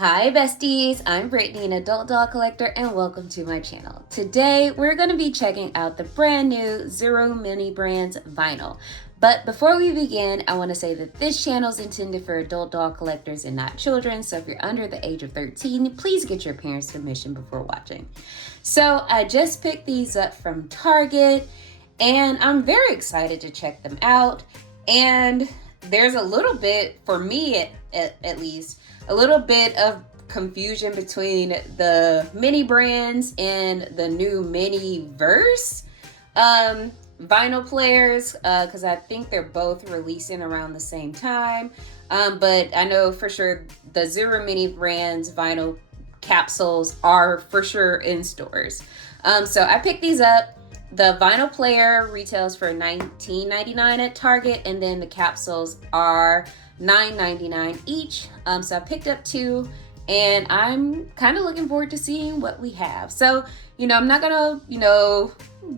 Hi besties, I'm Brittany, an adult doll collector, and welcome to my channel. Today we're going to be checking out the brand new Zuru Mini Brands vinyl. But before we begin, I want to say that this channel is intended for adult doll collectors and not children, so if you're under the age of 13, please get your parents' permission before watching. So I just picked these up from Target, and I'm very excited to check them out. And there's a little bit, for me at least, a little bit of confusion between the mini brands and the new mini verse vinyl players, because I think they're both releasing around the same time. But I know for sure the Zuru mini brands vinyl capsules are for sure in stores. So I picked these up. The vinyl player retails for $19.99 at Target, and then the capsules are $9.99 each. So I picked up two, and I'm kind of looking forward to seeing what we have. So, I'm not gonna,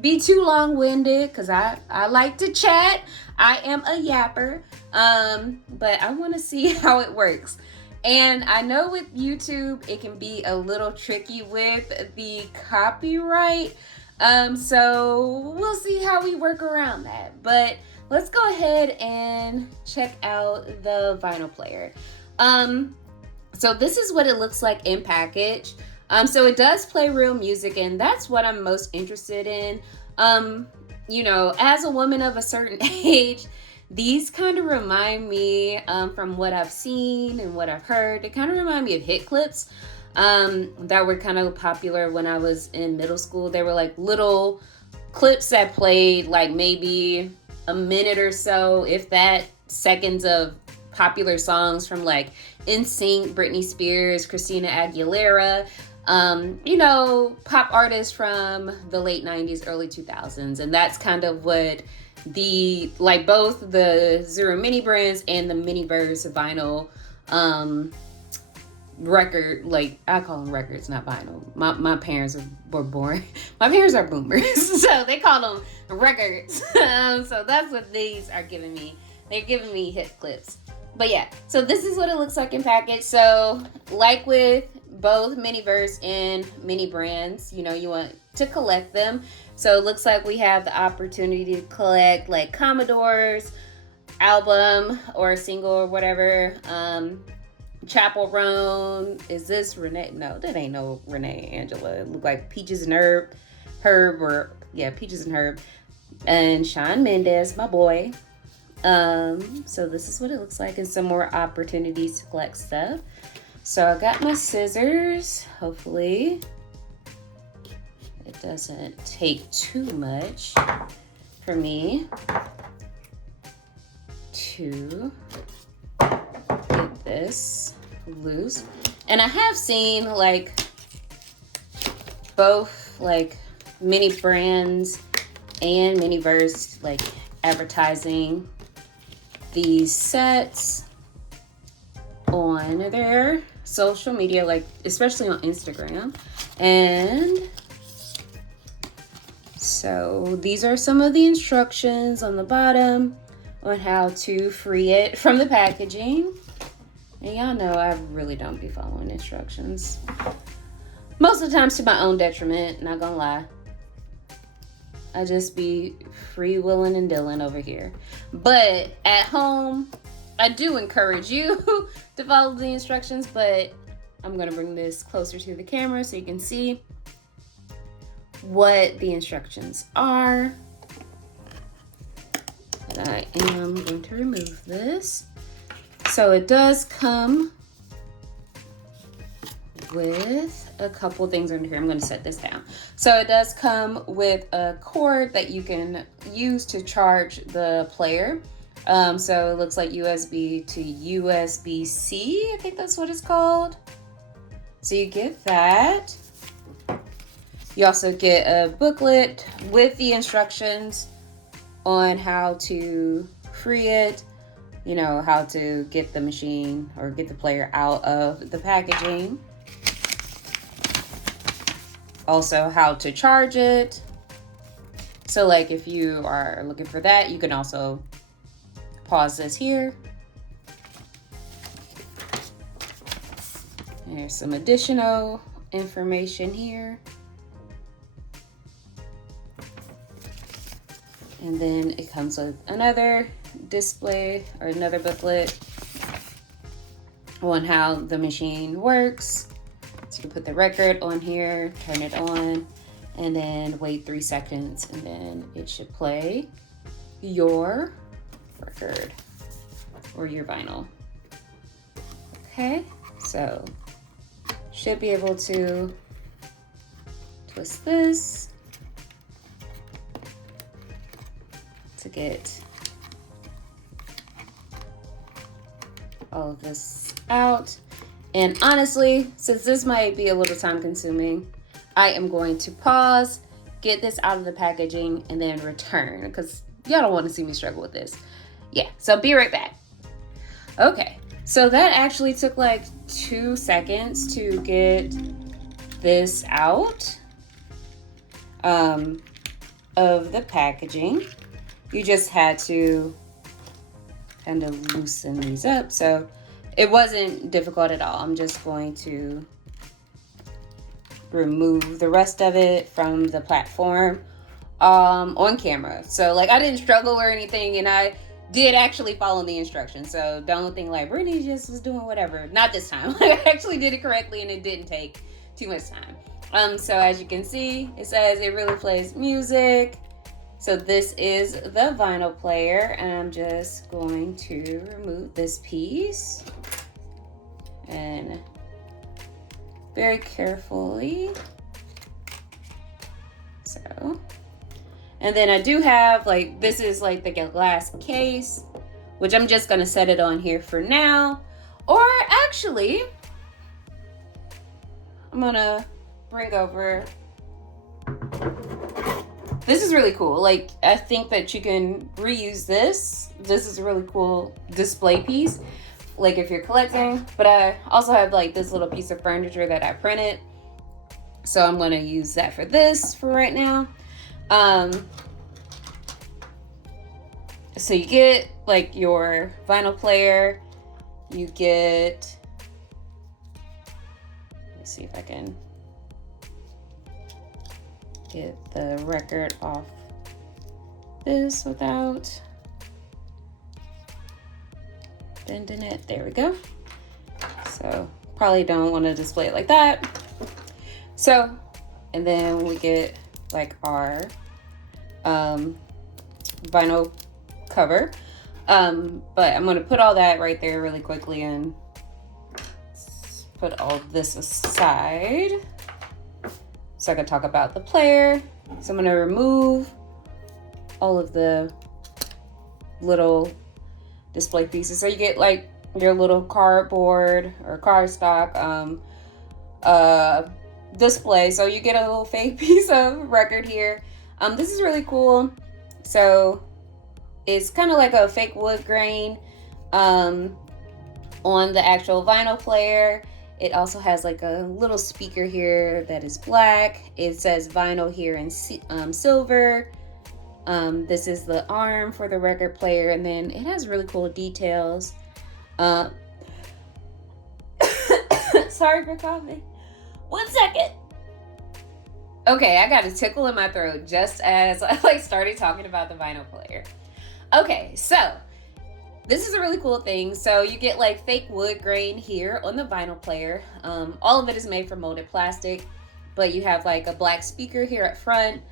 be too long-winded because I like to chat. I am a yapper, but I want to see how it works. And I know with YouTube, it can be a little tricky with the copyright. So we'll see how we work around that. But let's go ahead and check out the vinyl player. So this is what it looks like in package. So it does play real music, and that's what I'm most interested in. As a woman of a certain age, these kind of remind me, from what I've seen and what I've heard, they kind of remind me of hit clips. That were kind of popular when I was in middle school. They were like little clips that played like maybe a minute or so, if that, seconds of popular songs from like NSYNC, Britney Spears, Christina Aguilera, pop artists from the late 90s, early 2000s. And that's kind of what both the Zuru mini brands and the Miniverse vinyl, record, like I call them records, not vinyl. My parents were born. My parents are boomers, so they call them records. So that's what these are giving me. They're giving me hit clips. But yeah, so this is what it looks like in package. So like with both Miniverse and mini brands, you want to collect them. So it looks like we have the opportunity to collect like Commodore's album or single or whatever. Chapel Roan. Is this Renee? No, that ain't no Renee Angela. It looked like Peaches and Peaches and Herb. And Shawn Mendes, my boy. So this is what it looks like, and some more opportunities to collect stuff. So I got my scissors. Hopefully it doesn't take too much for me to get this loose. And I have seen like both like mini brands and Miniverse like advertising these sets on their social media, like especially on Instagram. And so these are some of the instructions on the bottom on how to free it from the packaging. And y'all know I really don't be following instructions. Most of the times to my own detriment, not gonna lie. I just be free willing and dealing over here. But at home, I do encourage you to follow the instructions, but I'm gonna bring this closer to the camera so you can see what the instructions are. And I am going to remove this. So it does come with a couple things under here. I'm going to set this down. So it does come with a cord that you can use to charge the player. So it looks like USB to USB-C, I think that's what it's called. So you get that. You also get a booklet with the instructions on how to free it, how to get the machine or get the player out of the packaging. Also how to charge it. So like if you are looking for that, you can also pause this here There's some additional information here. And then it comes with another display or another booklet on how the machine works. So you put the record on here, turn it on, and then wait 3 seconds, and then it should play your record or your vinyl. Okay, so should be able to twist this to get all of this out. And honestly, since this might be a little time consuming, I am going to pause, get this out of the packaging, and then return, because y'all don't want to see me struggle with this. Yeah, so be right back. Okay, so that actually took like 2 seconds to get this out of the packaging. You just had to kind of loosen these up. So it wasn't difficult at all. I'm just going to remove the rest of it from the platform on camera. So like I didn't struggle or anything, and I did actually follow the instructions. So don't think like Brittany just was doing whatever. Not this time. I actually did it correctly and it didn't take too much time. So as you can see, it says it really plays music. So this is the vinyl player, and I'm just going to remove this piece and very carefully. So, and then I do have like, this is like the glass case, which I'm just gonna set it on here for now. Or actually, I'm gonna bring over, this is really cool. Like, I think that you can reuse this. This is a really cool display piece, like if you're collecting. But I also have like this little piece of furniture that I printed. So I'm gonna use that for this for right now. So you get like your vinyl player, you get, let's see if I can get the record off this without bending it. There we go. So probably don't want to display it like that. So, and then we get like our vinyl cover. But I'm going to put all that right there really quickly and put all this aside so I can talk about the player. So I'm going to remove all of the little display pieces. So you get like your little cardboard or cardstock display. So you get a little fake piece of record here. This is really cool. So it's kind of like a fake wood grain on the actual vinyl player. It also has like a little speaker here that is black. It says vinyl here in silver. This is the arm for the record player, and then it has really cool details. Sorry for coughing. 1 second. Okay, I got a tickle in my throat just as I like started talking about the vinyl player. Okay, so this is a really cool thing. So you get like fake wood grain here on the vinyl player. All of it is made from molded plastic, but you have like a black speaker here up front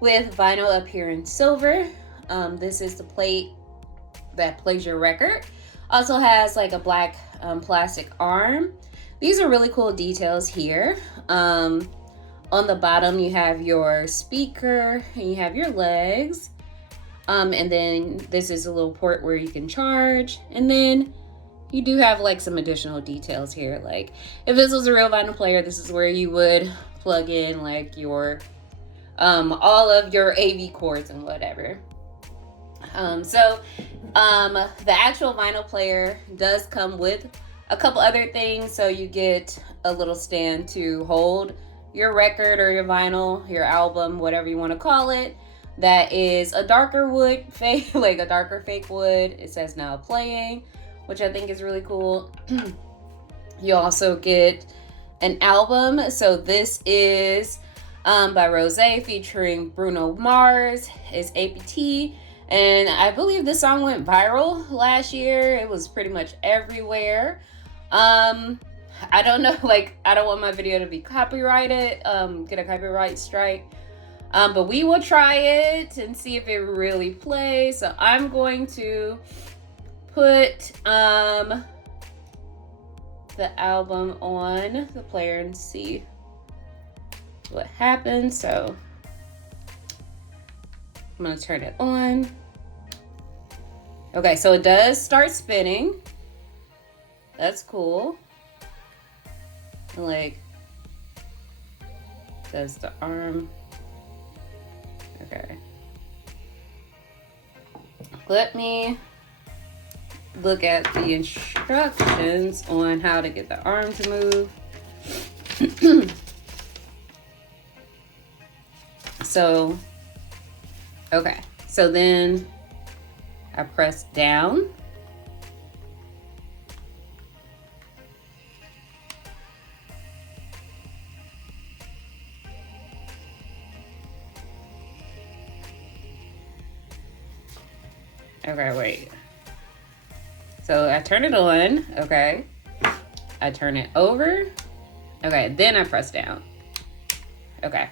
with vinyl up here in silver. This is the plate that plays your record. Also has like a black plastic arm. These are really cool details here. On the bottom you have your speaker and you have your legs. And then this is a little port where you can charge. And then you do have like some additional details here. Like if this was a real vinyl player, this is where you would plug in like your, all of your AV cords and whatever. The actual vinyl player does come with a couple other things. So you get a little stand to hold your record or your vinyl, your album, whatever you want to call it. That is a darker wood, fake, like a darker fake wood. It says now playing, which I think is really cool. You also get an album. So this is by Rose featuring Bruno Mars. It's APT. And I believe this song went viral last year. It was pretty much everywhere. I don't know, like, I don't want my video to be copyrighted, get a copyright strike. But we will try it and see if it really plays. So I'm going to put the album on the player and see what happens. So I'm gonna turn it on. Okay, so it does start spinning. That's cool. Like, does the arm. Okay. Let me look at the instructions on how to get the arm to move. So, okay. So then I press down. Okay, wait. So I turn it on, okay. I turn it over. Okay, then I press down. Okay.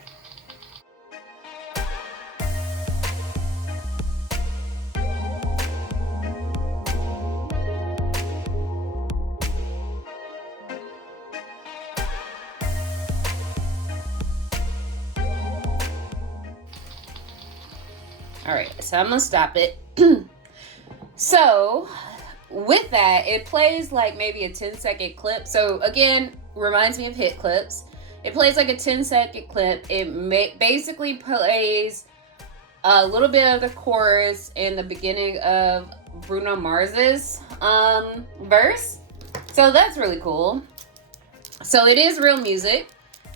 All right, so I'm gonna stop it. So with that, it plays like maybe a 10-second clip. So again, reminds me of hit clips. It plays like a 10-second clip. It basically plays a little bit of the chorus in the beginning of Bruno Mars's verse. So that's really cool. So it is real music.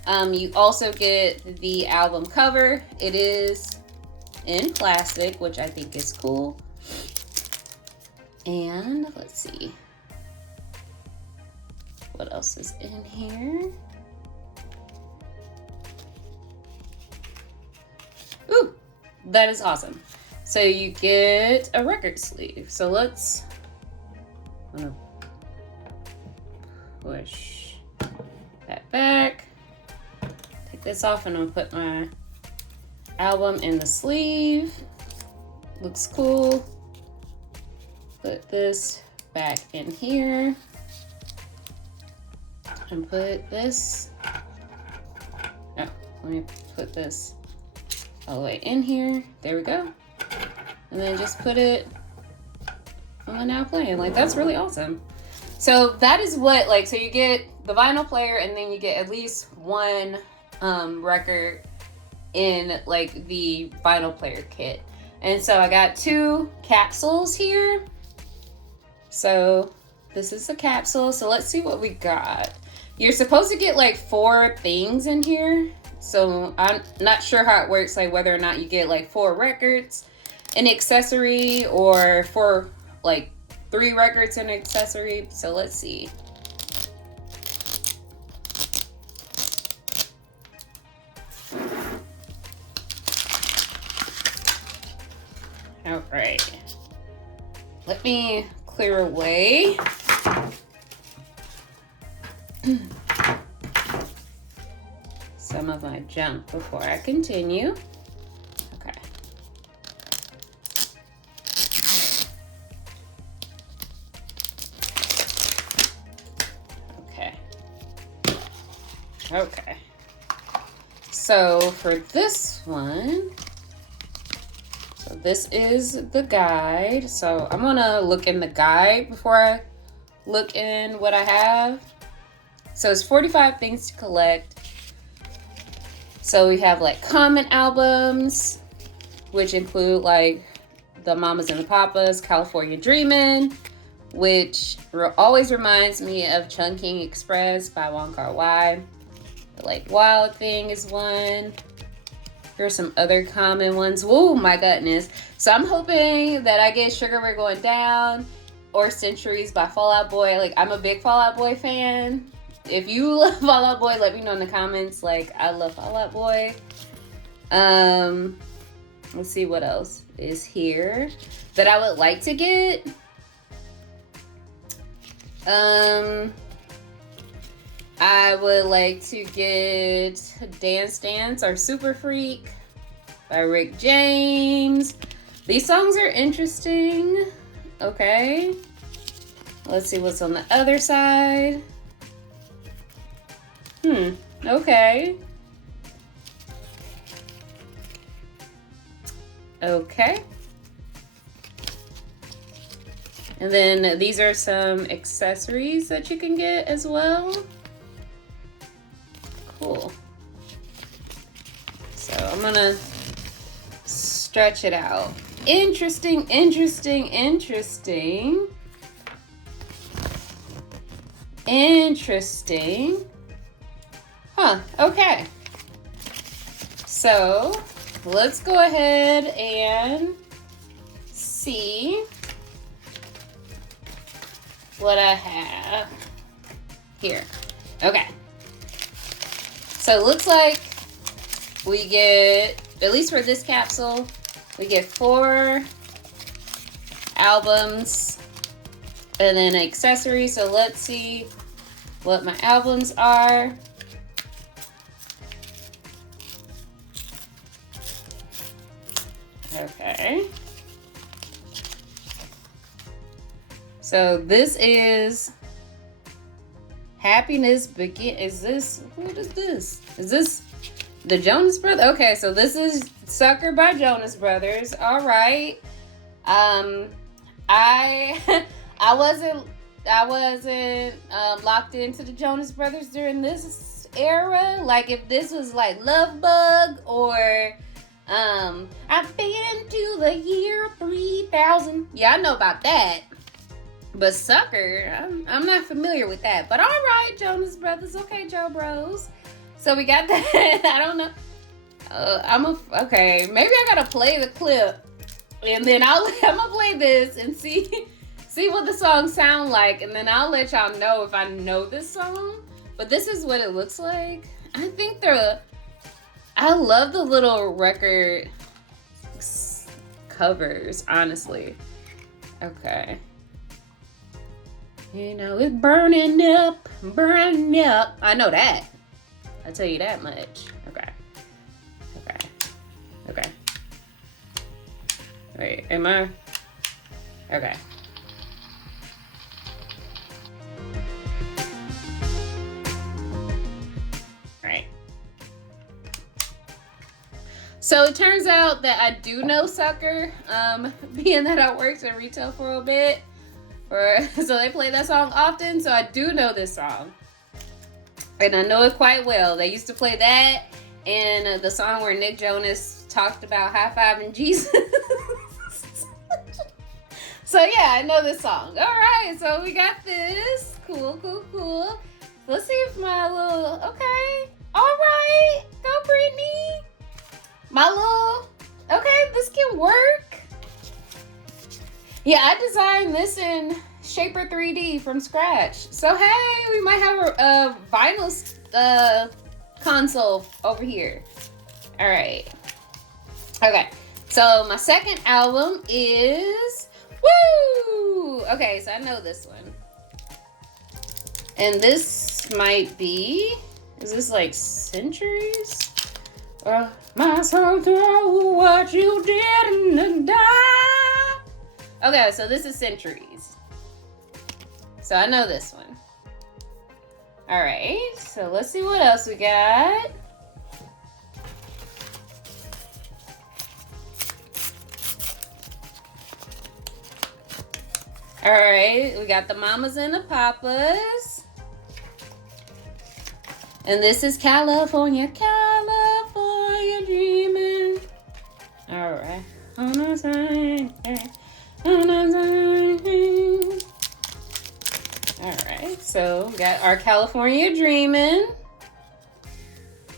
You also get the album cover. It is in plastic, which I think is cool. And let's see what else is in here. Ooh, that is awesome. So you get a record sleeve. So I'm gonna push that back. Take this off and I'm gonna put my album in the sleeve. Looks cool. Put this back in here and put this. Oh, let me put this all the way in here. There we go. And then just put it on Now Playing. Like, that's really awesome. So that is what, like, so you get the vinyl player and then you get at least one record in like the vinyl player kit. And so I got 2 capsules here. So this is a capsule. So let's see what we got. You're supposed to get like 4 things in here. So I'm not sure how it works, like whether or not you get like 4 records, an accessory, or 4, like 3 records and accessory. So let's see. All right. Let me clear away some of my junk before I continue. Okay. Okay. Okay. So for this one, so this is the guide. So I'm gonna look in the guide before I look in what I have. So it's 45 things to collect. So we have like common albums, which include like the Mamas and the Papas, California Dreamin', which always reminds me of Chungking Express by Wong Kar-wai. The like Wild Thing is one. Here's some other common ones. Oh my goodness. So I'm hoping that I get Sugar We're Going Down or Centuries by Fall Out Boy. Like, I'm a big Fall Out Boy fan. If you love Fall Out Boy, let me know in the comments. Like, I love Fall Out Boy. Let's see what else is here that I would like to get. I would like to get Dance Dance or Super Freak by Rick James. These songs are interesting. Okay. Let's see what's on the other side. Okay. Okay. And then these are some accessories that you can get as well. Cool. So I'm gonna stretch it out. Interesting, interesting, interesting. Interesting. Huh, okay. So let's go ahead and see what I have here. Okay. So it looks like we get, at least for this capsule, we get 4 albums and then accessories. So let's see what my albums are. Okay. So this is Happiness Begin. Is this, what is this? Is this the Jonas Brothers? Okay, so this is Sucker by Jonas Brothers. All right. I wasn't locked into the Jonas Brothers during this era. Like if this was like Love Bug or I've been to the year 3000. Yeah, I know about that. But Sucker, I'm not familiar with that. But all right, Jonas Brothers. Okay, Joe Bros. So we got that. I don't know. Okay. Maybe I gotta play the clip, and then I'm gonna play this and see what the songs sound like, and then I'll let y'all know if I know this song. But this is what it looks like. I think I love the little record covers, honestly. Okay. You know, it's burning up, burning up. I know that. I'll tell you that much. Okay. Okay. Okay. Wait, am I? Okay. Right. So it turns out that I do know Sucker, being that I worked in retail for a bit. So they play that song often, so I do know this song. And I know it quite well. They used to play that and the song where Nick Jonas talked about high-fiving Jesus. So yeah, I know this song. All right, so we got this. Cool, cool, cool. Let's see if my little, okay. All right, go Brittany. My little, okay, this can work. Yeah, I designed this in Shaper 3D from scratch. So hey, we might have a vinyl console over here. All right. Okay, so my second album is, woo! Okay, so I know this one. And this might be, is this like Centuries? Or my soul through what you did in the dark. Okay, so this is Centuries. So I know this one. All right, so let's see what else we got. All right, we got the Mamas and the Papas. And this is California, California dreaming. All right. All right, so we got our California dreaming.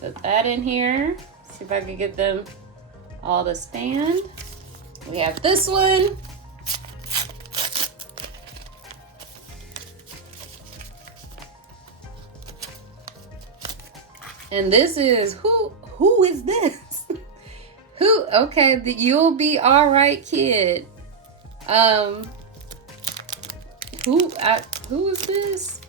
Put that in here. See if I can get them all to stand. We have this one. And this is, who is this? Okay, the You'll Be Alright Kid. Who is this?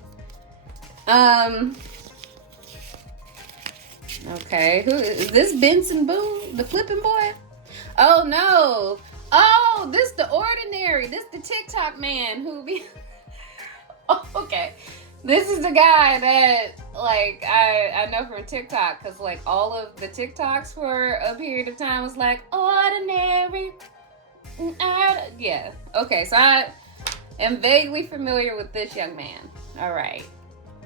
Okay, who is this? Benson Boone, the flipping boy? Oh no. Oh, this the Ordinary. This the TikTok man who be oh, okay. This is the guy that like I know from TikTok, because like all of the TikToks for a period of time was like ordinary. Yeah. Okay, so I am vaguely familiar with this young man. All right.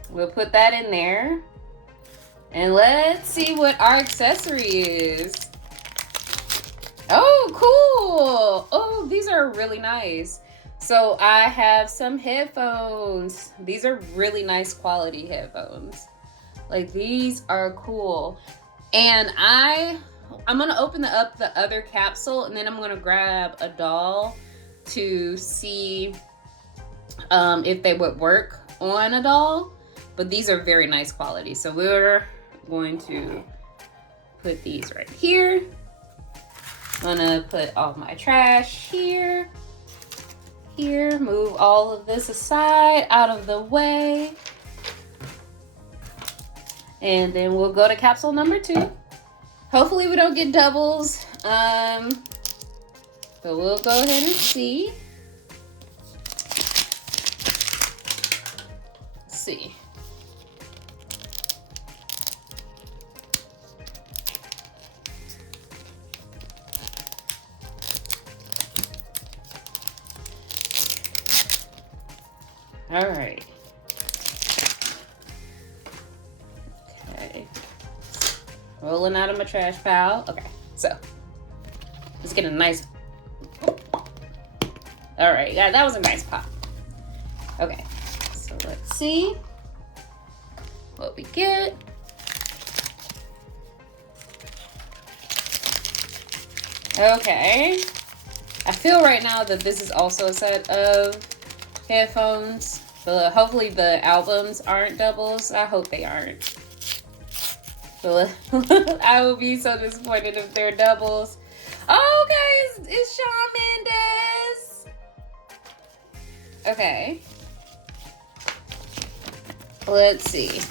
We'll put that in there. And let's see what our accessory is. Oh, cool. Oh, these are really nice. So I have some headphones. These are really nice quality headphones. Like, these are cool. And I'm gonna open up the other capsule, and then I'm gonna grab a doll to see if they would work on a doll. But these are very nice quality. So we're going to put these right here. I'm gonna put all my trash here. Move all of this aside, out of the way. And then we'll go to capsule number 2. Hopefully we don't get doubles. But we'll go ahead and see. Let's see. All right. Okay. Rolling out of my trash pile. Okay, so let's get a nice. All right, yeah, that was a nice pop. Okay, so let's see what we get. Okay, I feel right now that this is also a set of headphones, but hopefully the albums aren't doubles. I hope they aren't. But I will be so disappointed if they're doubles. Oh, okay, it's Shawn Mendes. Okay, let's see.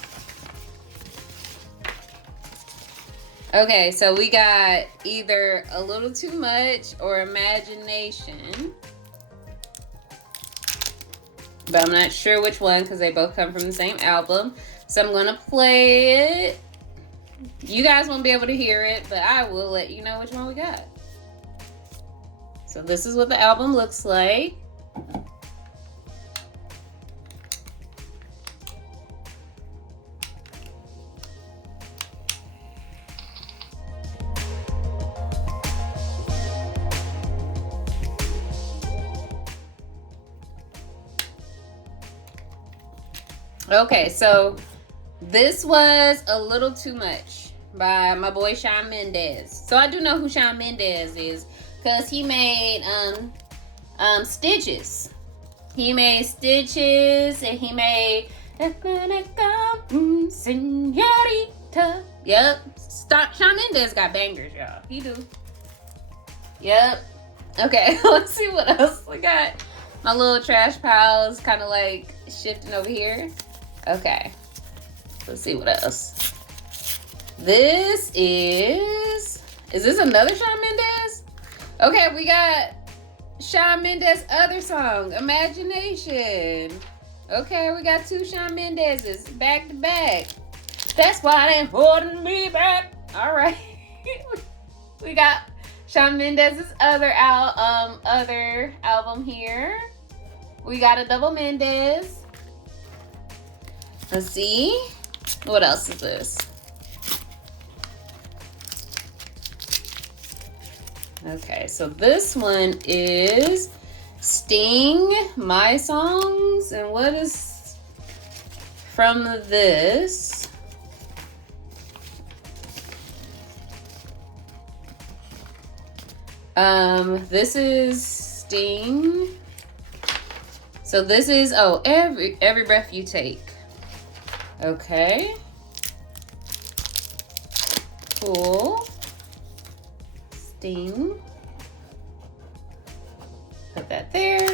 Okay, so we got either A Little Too Much or Imagination. But I'm not sure which one, because they both come from the same album. So I'm gonna play it. You guys won't be able to hear it, but I will let you know which one we got. So this is what the album looks like. Okay, so this was A Little Too Much by my boy Shawn Mendes. So I do know who Shawn Mendes is, because he made Stitches. He made Stitches, and he made Señorita. Yep. Shawn Mendes got bangers, y'all. He do. Yep. Okay, let's see what else we got. My little trash pile is kind of like shifting over here. Okay, let's see what else. This is this another Shawn Mendes? Okay, we got Shawn Mendes' other song, Imagination. Okay, we got 2 Shawn Mendeses back to back. That's why they're holding me back. All right, we got Shawn Mendes' other album here. We got a double Mendes. Let's see. What else is this? Okay, so this one is Sting, My Songs. And what is from this? This is Sting. So this is, Every Breath You Take. Okay. Cool. Sting. Put that there.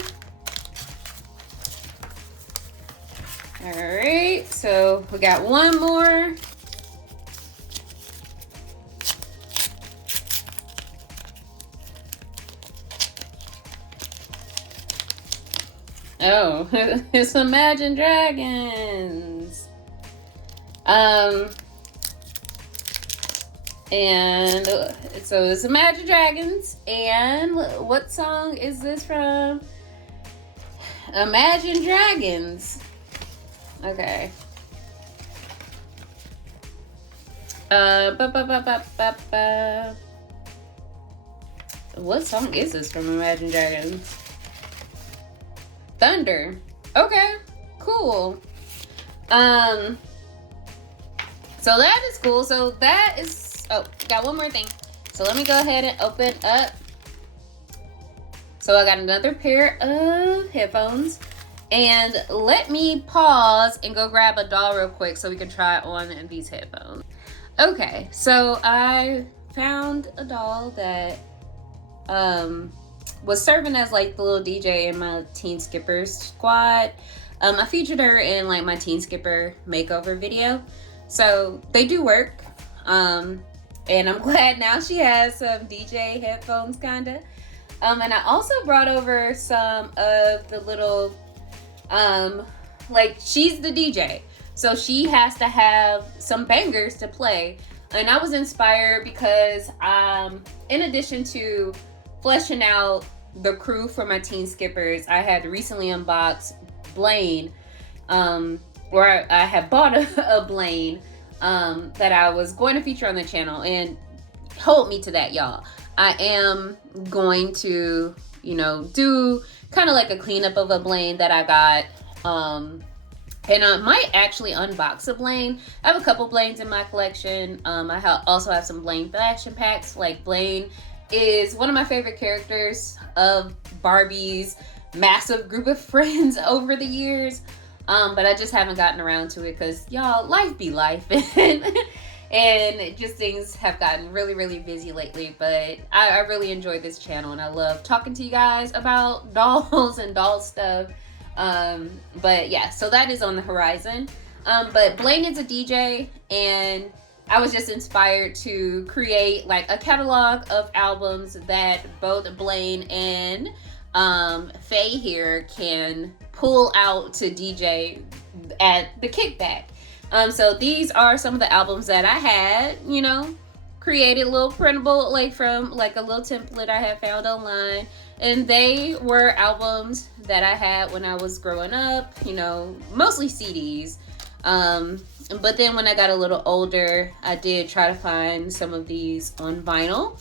All right, so we got one more. Oh, it's Imagine Dragons. And so it's Imagine Dragons. And what song is this from? Imagine Dragons. Okay. What song is this from Imagine Dragons? Thunder. Okay, cool. So that is cool. So that is, oh, got one more thing. So let me go ahead and open up. So I got another pair of headphones. And let me pause and go grab a doll real quick so we can try on these headphones. Okay, so I found a doll that was serving as like the little DJ in my Teen Skippers squad. I featured her in like my Teen Skipper makeover video. So they do work. And I'm glad now she has some DJ headphones kinda. And I also brought over some of the little, like she's the DJ. So she has to have some bangers to play. And I was inspired because in addition to fleshing out the crew for my Teen Skippers, I had recently unboxed Blaine, or I had bought a Blaine that I was going to feature on the channel, and hold me to that, y'all. I am going to, you know, do kind of like a cleanup of a Blaine that I got, and I might actually unbox a Blaine. I have a couple Blaines in my collection. I also have some Blaine fashion packs. Like Blaine is one of my favorite characters of Barbie's massive group of friends over the years. But I just haven't gotten around to it because, y'all, life be life. And just things have gotten really, really busy lately. But I really enjoy this channel, and I love talking to you guys about dolls and doll stuff. But yeah, so that is on the horizon. But Blaine is a DJ, and I was just inspired to create like a catalog of albums that both Blaine and Faye here can pull out to DJ at the kickback. So these are some of the albums that I had, you know, created, little printable, like from like a little template I had found online. And they were albums that I had when I was growing up, you know, mostly CDs. But then when I got a little older, I did try to find some of these on vinyl.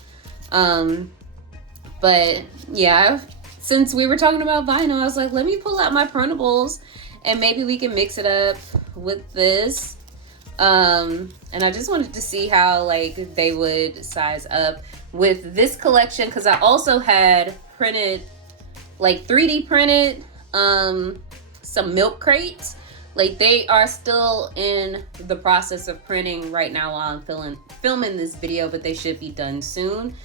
But yeah, since we were talking about vinyl, I was like, let me pull out my printables and maybe we can mix it up with this. And I just wanted to see how like they would size up with this collection, because I also had printed, like 3D printed, some milk crates. Like they are still in the process of printing right now while I'm filming this video, but they should be done soon.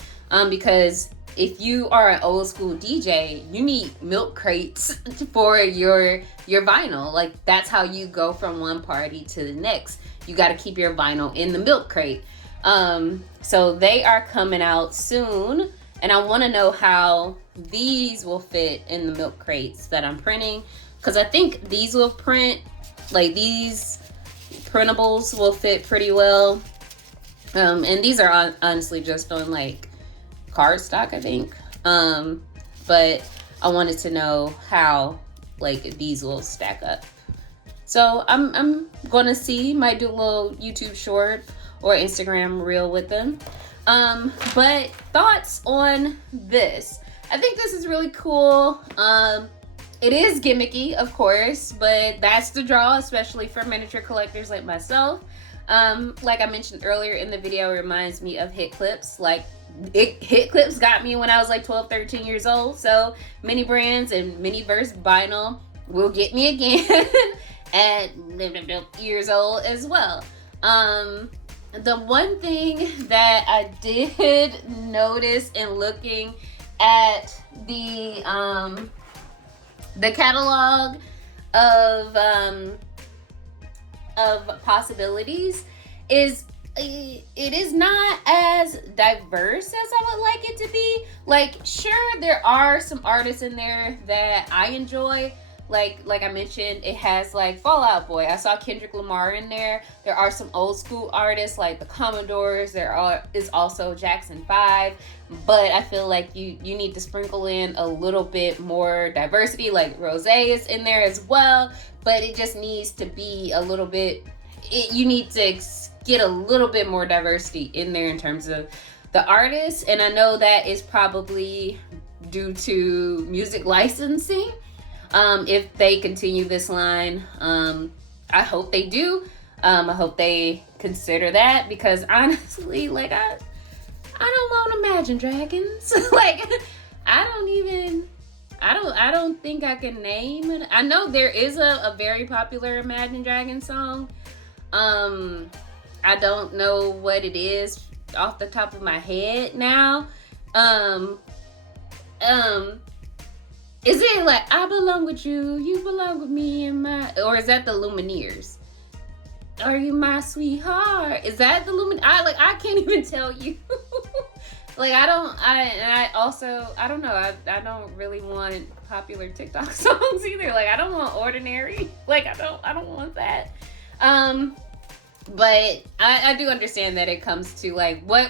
Because if you are an old school DJ, you need milk crates for your vinyl. Like that's how you go from one party to the next. You got to keep your vinyl in the milk crate. So they are coming out soon, and I want to know how these will fit in the milk crates that I'm printing, because I think these will print, like these printables will fit pretty well. And these are honestly just on like cardstock, I think. But I wanted to know how like these will stack up. So I'm gonna see, might do a little YouTube short or Instagram reel with them. But thoughts on this? I think this is really cool. It is gimmicky, of course, but that's the draw, especially for miniature collectors like myself. Like I mentioned earlier in the video, it reminds me of Hit Clips. Like Hit Clips got me when I was like 12, 13 years old. So Mini Brands and Miniverse Vinyl will get me again at years old as well. The one thing that I did notice in looking at the catalog of possibilities is it is not as diverse as I would like it to be. Like, sure, there are some artists in there that I enjoy. Like I mentioned, it has like Fall Out Boy. I saw Kendrick Lamar in there. There are some old school artists like the Commodores. Is also Jackson 5. But I feel like you need to sprinkle in a little bit more diversity. Like Rose is in there as well. But it just needs to be a little bit, you need to get a little bit more diversity in there in terms of the artists. And I know that is probably due to music licensing. If they continue this line, I hope they do. I hope they consider that, because honestly, like I don't want Imagine Dragons. Like I don't think I can name it. I know there is a very popular Imagine Dragons song. I don't know what it is off the top of my head now. Is it like I belong with you, you belong with me, and my, or is that the Lumineers? Are you my sweetheart? Is that the I can't even tell you. Like I don't know. I don't really want popular TikTok songs either. Like I don't want Ordinary. Like I don't want that. But I do understand that it comes to like what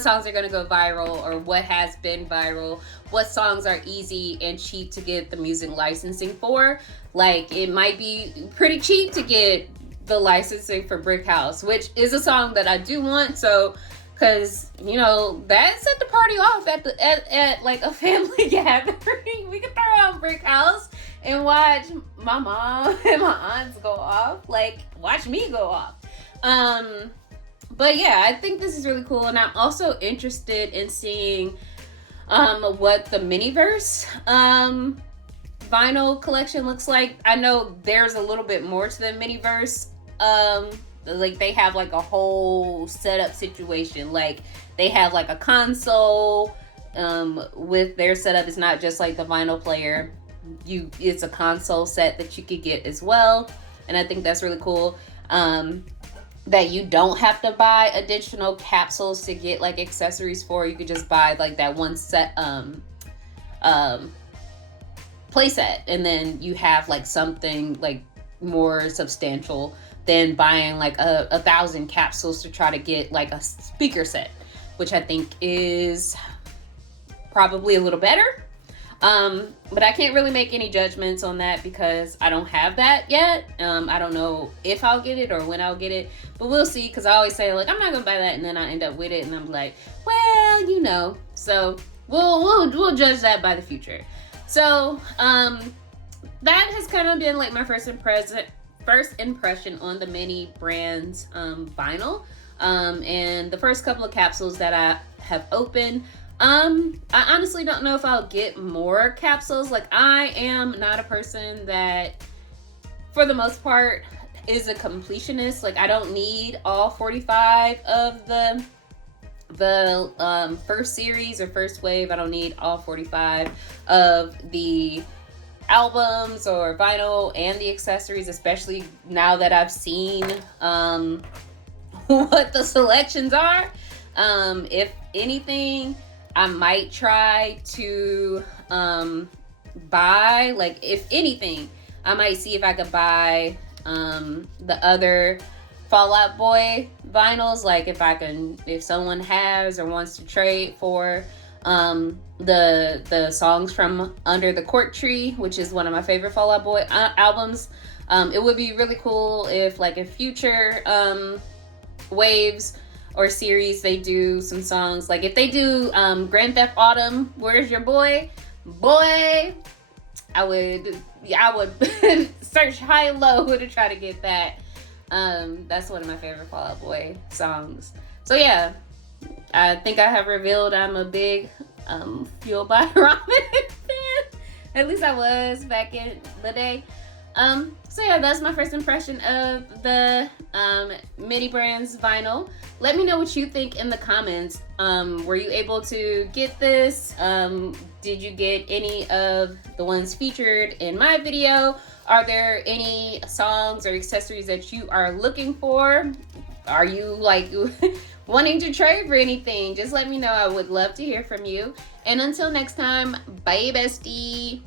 songs are gonna go viral, or what has been viral, what songs are easy and cheap to get the music licensing for. Like it might be pretty cheap to get the licensing for Brick House, which is a song that I do want. So, cause you know that set the party off at like a family gathering. We could throw on Brick House and watch my mom and my aunts go off. Like watch me go off. But yeah, I think this is really cool, and I'm also interested in seeing what the Miniverse vinyl collection looks like. I know there's a little bit more to the Miniverse. Like they have like a whole setup situation. Like they have like a console with their setup. It's not just like the vinyl player. It's a console set that you could get as well, and I think that's really cool. That you don't have to buy additional capsules to get like accessories for. You could just buy like that one set play set, and then you have like something like more substantial than buying like 1,000 capsules to try to get like a speaker set, which I think is probably a little better. But I can't really make any judgments on that because I don't have that yet. I don't know if I'll get it or when I'll get it, but we'll see. Cause I always say like, I'm not gonna buy that. And then I end up with it and I'm like, well, you know, so we'll judge that by the future. So, that has kind of been like my first impression on the Mini Brands, vinyl. And the first couple of capsules that I have opened. I honestly don't know if I'll get more capsules. Like I am not a person that for the most part is a completionist. Like I don't need all 45 of the first series or first wave. I don't need all 45 of the albums or vinyl and the accessories, especially now that I've seen what the selections are. If anything, I might try to buy, like, if anything, I might see if I could buy the other Fall Out Boy vinyls. Like if someone has or wants to trade for the songs from Under the Cork Tree, which is one of my favorite Fall Out Boy albums. It would be really cool if like in future waves or series they do some songs. Like if they do Grand Theft Autumn, Where's Your Boy? Boy, I would search high and low to try to get that. That's one of my favorite Fall Out Boy songs. So yeah, I think I have revealed I'm a big Fueled by Ramen fan. At least I was back in the day. So yeah, that's my first impression of the Mini Brands vinyl. Let me know what you think in the comments. Were you able to get this? Did you get any of the ones featured in my video? Are there any songs or accessories that you are looking for? Are you like wanting to trade for anything? Just let me know. I would love to hear from you. And until next time, bye bestie.